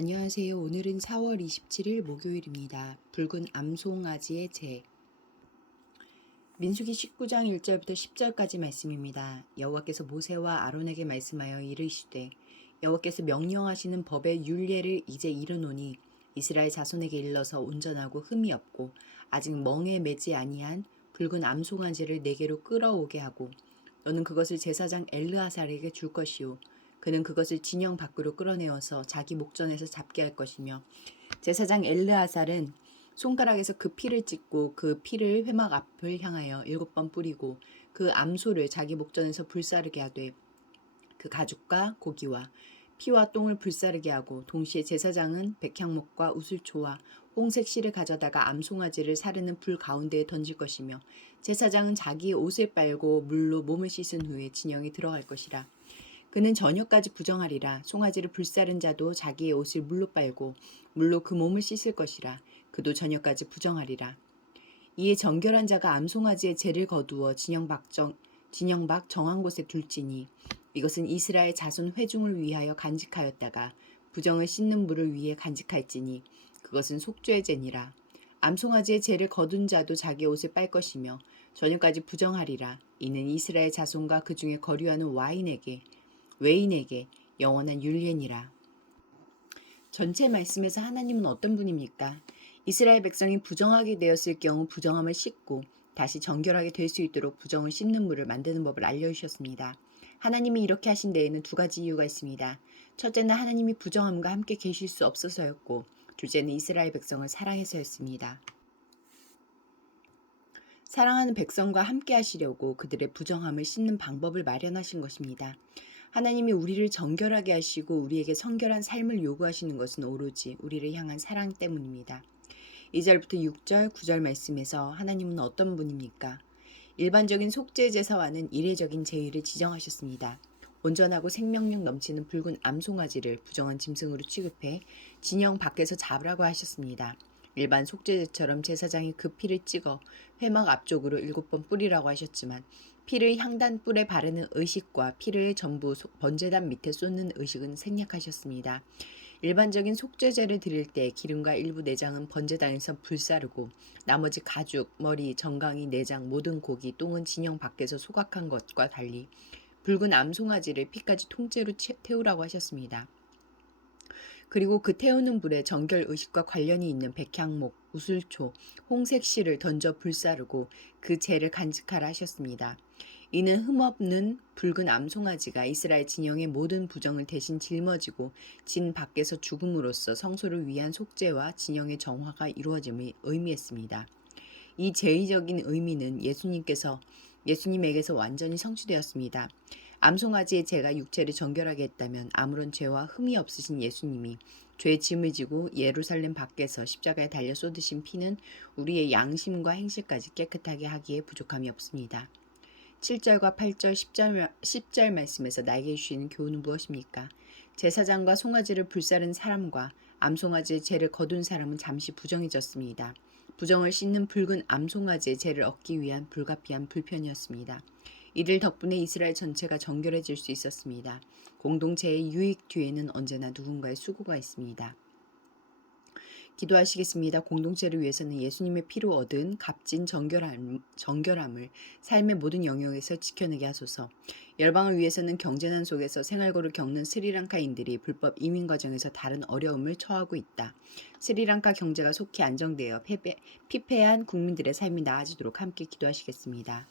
안녕하세요. 오늘은 4월 27일 목요일입니다. 붉은 암송아지의 재. 민수기 19장 1절부터 10절까지 말씀입니다. 여호와께서 모세와 아론에게 말씀하여 이르시되 여호와께서 명령하시는 법의 율례를 이제 이르노니 이스라엘 자손에게 일러서 온전하고 흠이 없고 아직 멍에 매지 아니한 붉은 암송아지를 내게로 끌어오게 하고 너는 그것을 제사장 엘르아살에게 줄 것이요 그는 그것을 진영 밖으로 끌어내어서 자기 목전에서 잡게 할 것이며 제사장 엘르아살은 손가락에서 그 피를 찍고 그 피를 회막 앞을 향하여 일곱 번 뿌리고 그 암소를 자기 목전에서 불사르게 하되 그 가죽과 고기와 피와 똥을 불사르게 하고 동시에 제사장은 백향목과 우슬초와 홍색 실을 가져다가 암송아지를 사르는 불 가운데에 던질 것이며 제사장은 자기의 옷을 빨고 물로 몸을 씻은 후에 진영에 들어갈 것이라 그는 저녁까지 부정하리라. 송아지를 불사른 자도 자기의 옷을 물로 빨고 물로 그 몸을 씻을 것이라. 그도 저녁까지 부정하리라. 이에 정결한 자가 암송아지의 죄를 거두어 진영 밖정 진영 밖 정한 곳에 둘지니 이것은 이스라엘 자손 회중을 위하여 간직하였다가 부정을 씻는 물을 위해 간직할지니 그것은 속죄의 죄니라. 암송아지의 죄를 거둔 자도 자기 옷을 빨 것이며 저녁까지 부정하리라. 이는 이스라엘 자손과 그 중에 거류하는 와인에게 외인에게 영원한 율례니라. 전체 말씀에서 하나님은 어떤 분입니까? 이스라엘 백성이 부정하게 되었을 경우 부정함을 씻고 다시 정결하게 될 수 있도록 부정을 씻는 물을 만드는 법을 알려주셨습니다. 하나님이 이렇게 하신 데에는 두 가지 이유가 있습니다. 첫째는 하나님이 부정함과 함께 계실 수 없어서였고, 둘째는 이스라엘 백성을 사랑해서였습니다. 사랑하는 백성과 함께 하시려고 그들의 부정함을 씻는 방법을 마련하신 것입니다. 하나님이 우리를 정결하게 하시고 우리에게 성결한 삶을 요구하시는 것은 오로지 우리를 향한 사랑 때문입니다. 2절부터 6절, 9절 말씀에서 하나님은 어떤 분입니까? 일반적인 속죄 제사와는 이례적인 제의를 지정하셨습니다. 온전하고 생명력 넘치는 붉은 암송아지를 부정한 짐승으로 취급해 진영 밖에서 잡으라고 하셨습니다. 일반 속죄제처럼 제사장이 그 피를 찍어 회막 앞쪽으로 일곱 번 뿌리라고 하셨지만 피를 향단 뿔에 바르는 의식과 피를 전부 번제단 밑에 쏟는 의식은 생략하셨습니다. 일반적인 속죄제를 드릴 때 기름과 일부 내장은 번제단에서 불사르고 나머지 가죽, 머리, 정강이, 내장, 모든 고기, 똥은 진영 밖에서 소각한 것과 달리 붉은 암송아지를 피까지 통째로 태우라고 하셨습니다. 그리고 그 태우는 불에 정결 의식과 관련이 있는 백향목, 우슬초, 홍색 실을 던져 불사르고 그 재를 간직하라 하셨습니다. 이는 흠없는 붉은 암송아지가 이스라엘 진영의 모든 부정을 대신 짊어지고 진 밖에서 죽음으로써 성소를 위한 속죄와 진영의 정화가 이루어짐을 의미했습니다. 이 제의적인 의미는 예수님께서 예수님에게서 완전히 성취되었습니다. 암송아지의 죄가 육체를 정결하게 했다면 아무런 죄와 흠이 없으신 예수님이 죄의 짐을 지고 예루살렘 밖에서 십자가에 달려 쏟으신 피는 우리의 양심과 행실까지 깨끗하게 하기에 부족함이 없습니다. 7절과 8절 10절, 10절 말씀에서 나에게 주시는 교훈은 무엇입니까? 제사장과 송아지를 불사른 사람과 암송아지의 죄를 거둔 사람은 잠시 부정해졌습니다. 부정을 씻는 붉은 암송아지의 죄를 얻기 위한 불가피한 불편이었습니다. 이들 덕분에 이스라엘 전체가 정결해질 수 있었습니다. 공동체의 유익 뒤에는 언제나 누군가의 수고가 있습니다. 기도하시겠습니다. 공동체를 위해서는 예수님의 피로 얻은 값진 정결함, 정결함을 삶의 모든 영역에서 지켜내게 하소서. 열방을 위해서는 경제난 속에서 생활고를 겪는 스리랑카인들이 불법 이민 과정에서 다른 어려움을 처하고 있다. 스리랑카 경제가 속히 안정되어 피폐한 국민들의 삶이 나아지도록 함께 기도하시겠습니다.